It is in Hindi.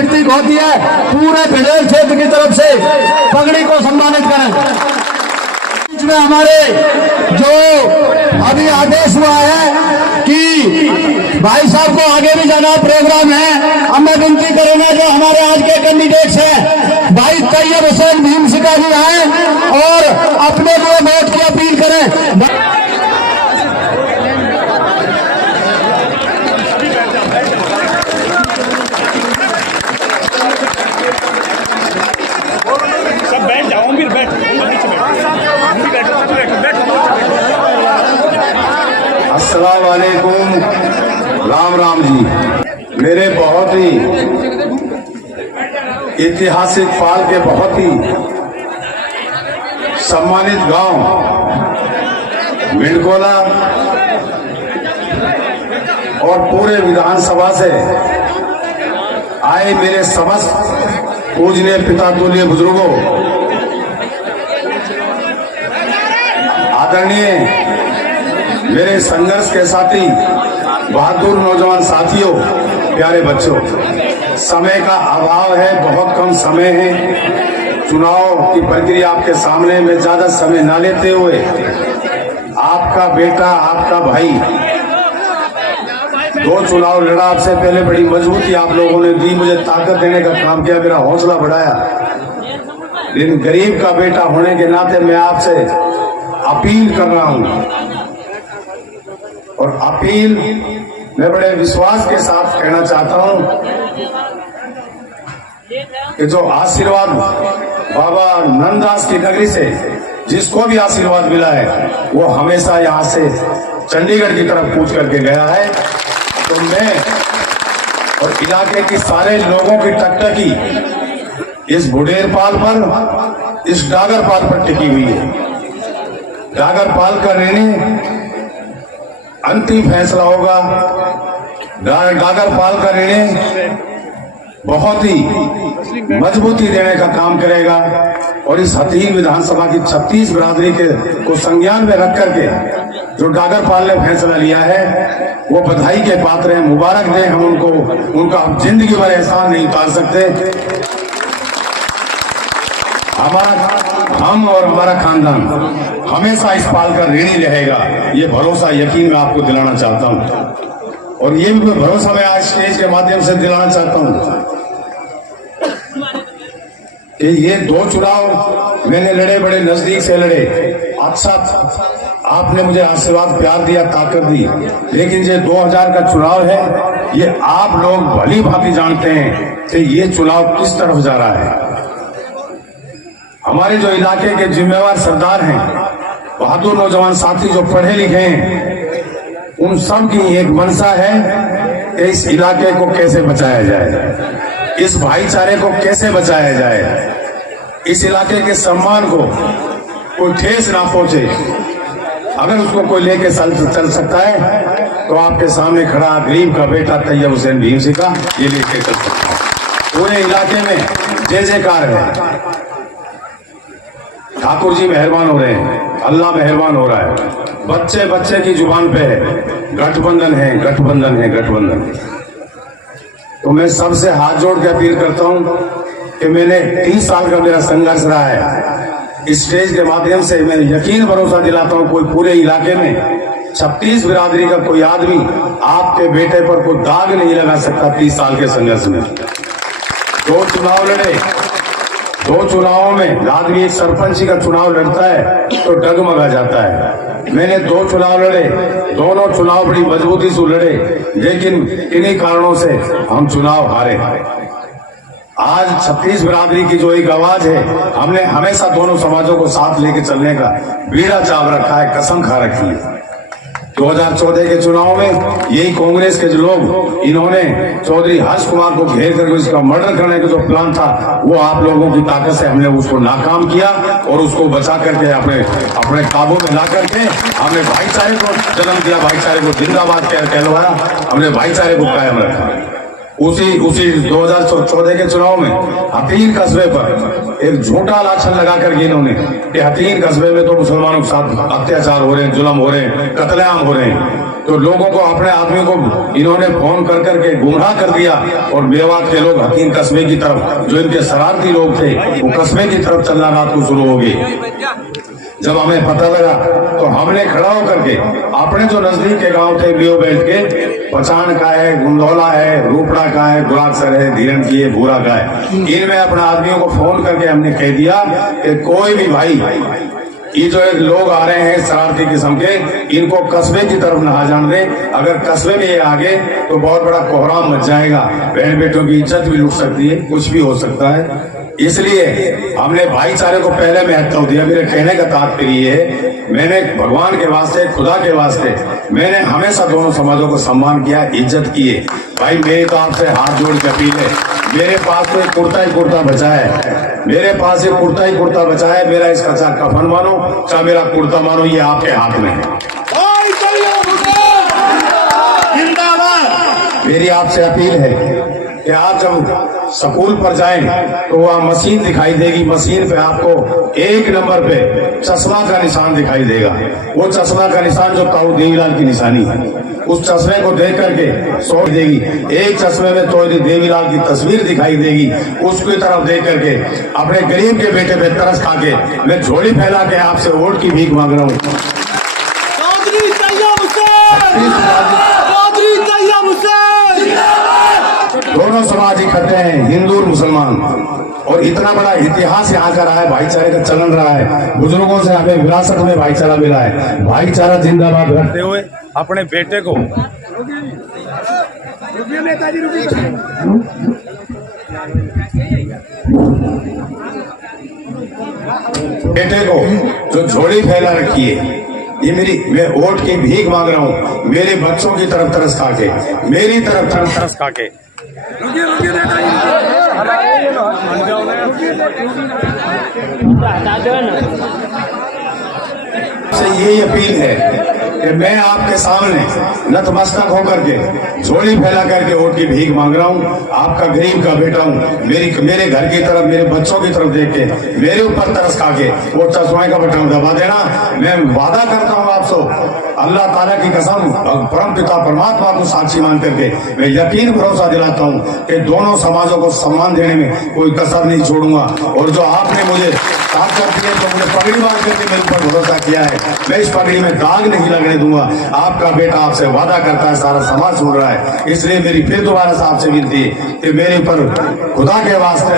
प्रतीक होती है, पूरे भिडेल क्षेत्र की तरफ से पगड़ी को सम्मानित करें। बीच में हमारे जो अभी आदेश हुआ है कि भाई साहब को आगे भी जाना प्रोग्राम है, अब मैं विनती करूंगा जो हमारे आज के कैंडिडेट्स हैं भाई तैयब हुसैन भीमसिका जी आए और अपने लिए वोट की अपील करें। अस्सलाम वालेकुम, राम राम जी। मेरे बहुत ही ऐतिहासिक पाल के बहुत ही सम्मानित गांव मिंडकोला और पूरे विधानसभा से आए मेरे समस्त पूजनीय पिता तुल्य बुजुर्गों, आदरणीय मेरे संघर्ष के साथी, बहादुर नौजवान साथियों, प्यारे बच्चों, समय का अभाव है, बहुत कम समय है। चुनाव की प्रक्रिया आपके सामने में ज्यादा समय न लेते हुए आपका बेटा, आपका भाई 2 चुनाव लड़ा। आपसे पहले बड़ी मजबूती आप लोगों ने दी, मुझे ताकत देने का काम किया, मेरा हौसला बढ़ाया। लेकिन गरीब का बेटा होने के नाते मैं आपसे अपील कर रहा हूं, और अपील मैं बड़े विश्वास के साथ कहना चाहता हूं कि जो आशीर्वाद बाबा नंददास की नगरी से जिसको भी आशीर्वाद मिला है वो हमेशा यहाँ से चंडीगढ़ की तरफ कूच करके गया है। तो मैं और इलाके की सारे लोगों की टकटकी इस बुढ़ेरपाल पर, इस डागरपाल पर टिकी हुई है। डागरपाल का निर्णय अंतिम फैसला होगा। डागरपाल का निर्णय बहुत ही मजबूती देने का काम करेगा, और इस हथीन विधानसभा की 36 बिरादरी के को संज्ञान में रख करके जो डागरपाल ने फैसला लिया है वो बधाई के पात्र हैं, मुबारक दें हम उनको। उनका जिंदगी भर एहसान नहीं उतार सकते। हम और हमारा खानदान हमेशा इस पाल का ऋणी रहेगा, ये भरोसा यकीन मैं आपको दिलाना चाहता हूं, और ये भी भरोसा मैं आज स्टेज के माध्यम से दिलाना चाहता हूं कि ये 2 चुनाव मैंने लड़े, बड़े नजदीक से लड़े। अच्छा आपने मुझे आशीर्वाद, प्यार दिया, ताकत दी, लेकिन ये 2000 का चुनाव है, ये आप लोग भली भांति जानते हैं कि ये चुनाव किस तरफ जा रहा है। हमारे जो इलाके के जिम्मेवार सरदार हैं, बहादुर नौजवान साथी जो पढ़े लिखे हैं, उन सब की एक मंशा है कि इस इलाके को कैसे बचाया जाए, इस भाईचारे को कैसे बचाया जाए, इस इलाके के सम्मान को कोई ठेस ना पहुंचे। अगर उसको कोई लेके चल सकता है तो आपके सामने खड़ा गरीब का बेटा तैयब हुसैन भीमसिका ये लेके चल सकता है। पूरे इलाके में जय जयकार है। ठाकुर जी मेहरबान हो रहे हैं, अल्लाह मेहरबान हो रहा है। बच्चे बच्चे की जुबान पे है गठबंधन है, गठबंधन है, गठबंधन। तो मैं सबसे हाथ जोड़ के अपील करता हूं कि मैंने 30 साल का मेरा संघर्ष रहा है। इस स्टेज के माध्यम से मैं यकीन भरोसा दिलाता हूं, कोई पूरे इलाके में 36 बिरादरी का कोई आदमी आपके बेटे पर कोई दाग नहीं लगा सकता। 30 साल के संघर्ष में 2 चुनाव लड़े, 2 चुनावों में आदमी एक सरपंची का चुनाव लड़ता है तो डगमगा जाता है। मैंने 2 चुनाव लड़े, दोनों चुनाव बड़ी मजबूती से लड़े, लेकिन इन्हीं कारणों से हम चुनाव हारे। आज 36 बिरादरी की जो एक आवाज है, हमने हमेशा दोनों समाजों को साथ लेके चलने का बीड़ा चाव रखा है, कसम खा रखी है। 2014 के चुनाव में यही कांग्रेस के जो लोग, इन्होंने चौधरी हर्ष कुमार को घेर करके उसका मर्डर करने का जो प्लान था वो आप लोगों की ताकत से हमने उसको नाकाम किया और उसको बचा करके अपने काबू में ला करके हमने भाईचारे को जन्म दिया, भाईचारे को जिंदाबाद कहलवाया, हमने भाईचारे को कायम रखा। उसी 2014 के चुनाव में हथीन कस्बे पर एक झूठा लाछन लगा करके इन्होंने कि हथीन कस्बे में तो मुसलमानों के साथ अत्याचार हो रहे हैं, जुल्म हो रहे हैं, कत्लेआम हो रहे हैं, तो लोगों को, अपने आदमी को इन्होंने फोन कर करके गुमराह कर दिया और मेवात के लोग हकीम कस्बे की तरफ, जो इनके शरारती लोग थे, वो कस्बे की तरफ चलना रात को शुरू हो गए। जब हमें पता लगा तो हमने खड़ा होकर के अपने जो नजदीक के गांव थे लियो बेल्ट के, पचान का है, गुंदौला है, रूपड़ा का है, गुरागसर है, धीरन की है, भूरा का है, इनमें अपने आदमियों को फोन करके हमने कह दिया कि कोई भी भाई ये जो लोग आ रहे हैं शरारती किस्म के, इनको कस्बे की तरफ ना जान दे। अगर कस्बे में ये आगे तो बहुत बड़ा कोहराम मच जाएगा, बहन बेटों की इज्जत भी लूट सकती है, कुछ भी हो सकता है। इसलिए हमने भाईचारे को पहले महत्व दिया। मेरे कहने का तात्पर्य ये है, मैंने भगवान के वास्ते, खुदा के वास्ते, मैंने हमेशा दोनों समाजों को सम्मान किया, इज्जत की है। भाई मेरी तो आपसे हाथ जोड़ के अपील है, मेरे पास तो एक कुर्ता ही कुर्ता बचा है, मेरे पास एक कुर्ता ही कुर्ता बचा है। मेरा इसका चाहे कफन मानो चाहे मेरा कुर्ता मानो, ये आपके हाथ में है। मेरी आपसे अपील है कि आप जब स्कूल पर जाएं तो वहाँ मशीन दिखाई देगी, मशीन पे आपको एक नंबर पे चश्मा का निशान दिखाई देगा। वो चश्मा का निशान जो ताऊ देवीलाल की निशानी है, उस चश्मे को देख करके सोच देगी। एक चश्मे में तो देवीलाल की तस्वीर दिखाई देगी, उसकी तरफ देख करके अपने गरीब के बेटे पे तरस खा के मैं झोली फैला के आपसे वोट की भीख मांग रहा हूँ। दोनों समाज इकट्ठे हैं, हिंदू और मुसलमान, और इतना बड़ा इतिहास यहाँ का रहा है, भाईचारे का चलन रहा है। बुजुर्गों से हमें विरासत में भाईचारा मिला है। भाईचारा जिंदाबाद रखते हुए अपने बेटे को जो झोली फैला रखी है, ये मैं वोट की भीख मांग रहा हूँ। मेरे बच्चों की तरफ तरस खा के, मेरी तरफ तरस खा के। यही अपील है कि मैं आपके सामने नतमस्तक होकर के, झोली फैला करके वोट की भीख मांग रहा हूँ। आपका गरीब का बेटा हूँ, मेरे घर की तरफ, मेरे बच्चों की तरफ देख के, मेरे ऊपर तरस खा के वो चश्मे का बटन दबा देना। मैं वादा करता हूँ आपसे, अल्लाह ताला की कसम, परम पिता परमात्मा को साक्षी मान करके मैं यकीन भरोसा दिलाता हूँ कि दोनों समाजों को सम्मान देने में कोई कसर नहीं छोड़ूंगा। और जो आपने मुझे ताकत दी है, तो मुझे पगड़ी बांध करके मेरे ऊपर भरोसा किया है, मैं इस पगड़ी में दाग नहीं लगने दूंगा। आपका बेटा आपसे वादा करता है, सारा समाज सुन रहा है, इसलिए मेरी फिर दोबारा से आपसे विनती है कि मेरे ऊपर खुदा के वास्ते